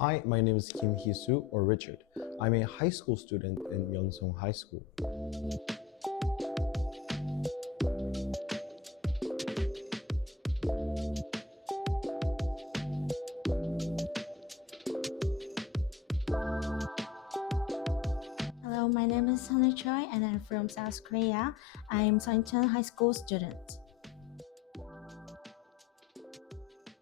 Hi, my name is Heesu or Richard. I'm a high school student in Yeonsong High School. Hello, my name is Choi and I'm from South Korea. I'm Sangcheon High School student.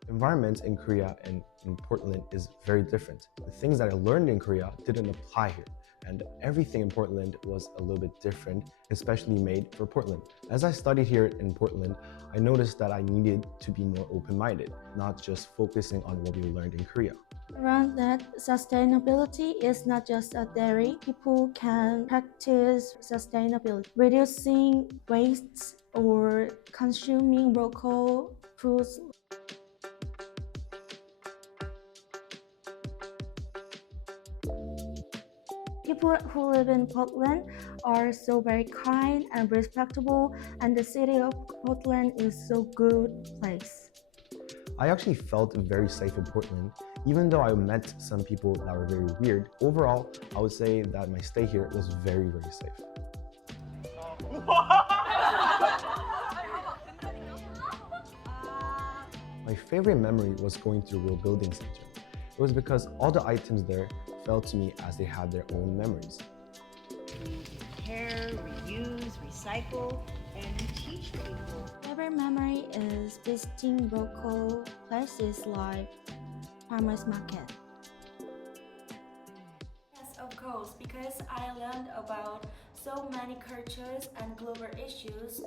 Environment in Korea and in Portland is very different. The things that I learned in Korea didn't apply here, and everything in Portland was a little bit different, especially made for Portland. As I studied here in Portland, I noticed that I needed to be more open-minded, not just focusing on what we learned in Korea. Around that, sustainability is not just a theory. People can practice sustainability, reducing waste or consuming local foods. People who live in Portland are so very kind and respectable, and the city of Portland is so good place. I actually felt very safe in Portland, even though I met some people that were very weird. Overall, I would say that my stay here was very, very safe. My favorite memory was going to the Real Building Center. It was because all the items there felt to me as they had their own memories. Repair, reuse, recycle, and teach people. Favorite memory is visiting local places like farmers market. Yes, of course, because I learned about so many cultures and global issues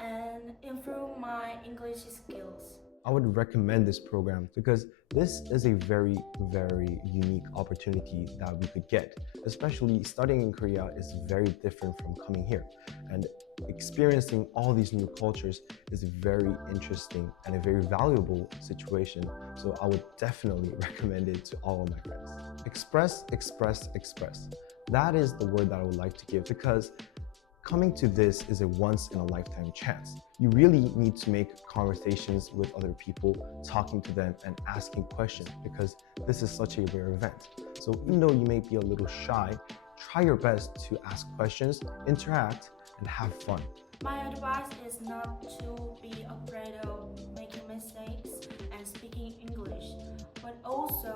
and improve my English skills. I would recommend this program because this is a very, very unique opportunity that we could get. Especially studying in Korea is very different from coming here. And experiencing all these new cultures is very interesting and a very valuable situation. So I would definitely recommend it to all of my friends. Express, express, express. That is the word that I would like to give because coming to this is a once-in-a-lifetime chance. You really need to make conversations with other people, talking to them and asking questions because this is such a rare event. So even though you may be a little shy, try your best to ask questions, interact, and have fun. My advice is not to be afraid of making mistakes and speaking English, but also